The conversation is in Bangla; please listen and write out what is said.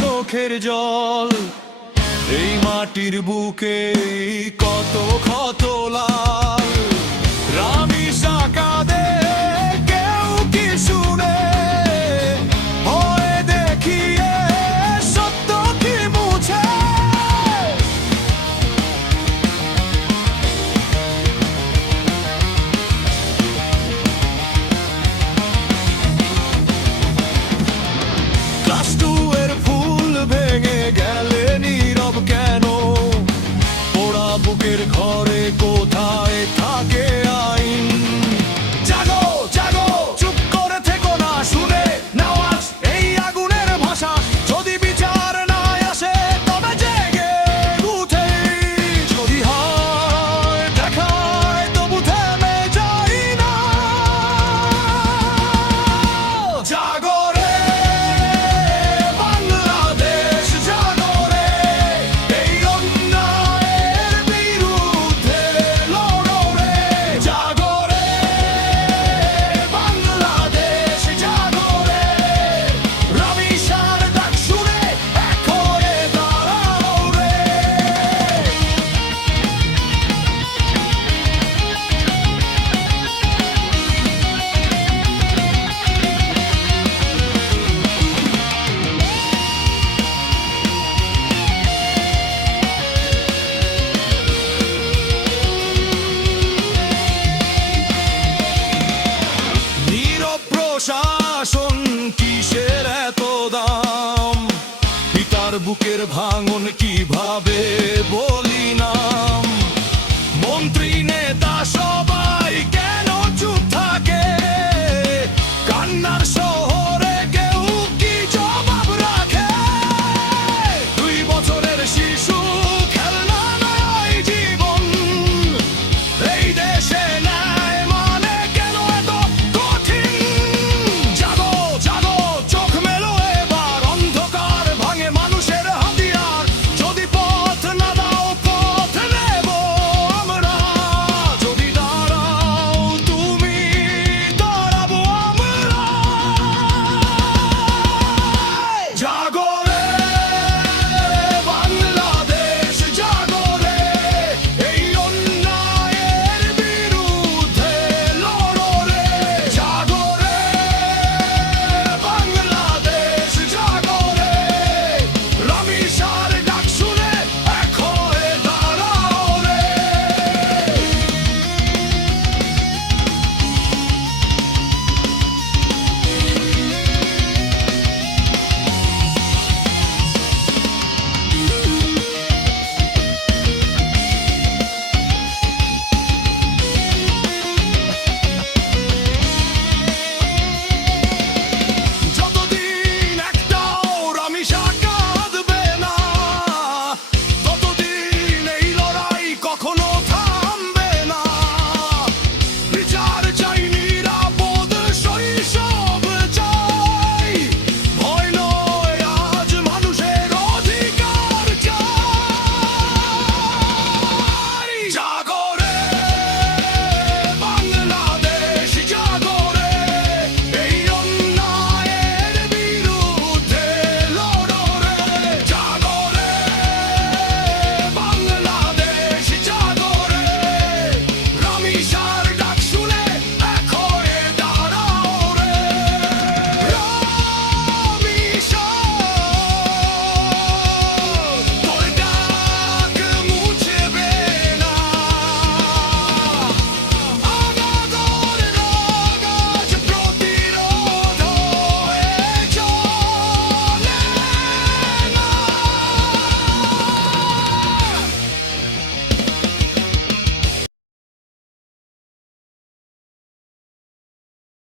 চোখের জল। এই মাটির বুকে কত ক্ষত লাল। রামিসা কাঁদে, কেউ কি শুনে? হয়ে দেখিয়ে সত্য কি মুছে? ক্লাস 2 এর ফুল ভেঙে গেলে নীরব কেন? পোড়া বুকের ঘরে কোথায় থাকে আইন? জাগো জাগো, চুপ করে থেকো না, শুনে নাও আজ এই আগুনের ভাষা। যদি বিচার না আসে তবে জেগে উঠে। যদি হয় দেখায় তবু থেমে যাই না। জাগো রে বাংলাদেশ, জাগো রে, এই অন্যায়ের বিরুদ্ধে লড়ো রে। জাগো রে বাংলাদেশ, জাগো রে, রামিসার ডাক শুনে এক হয়ে দাঁড়াও রে। নীরব প্রশাসন, কিসের এত দাম? পিতার বুকের ভাঙন কিভাবে বলি?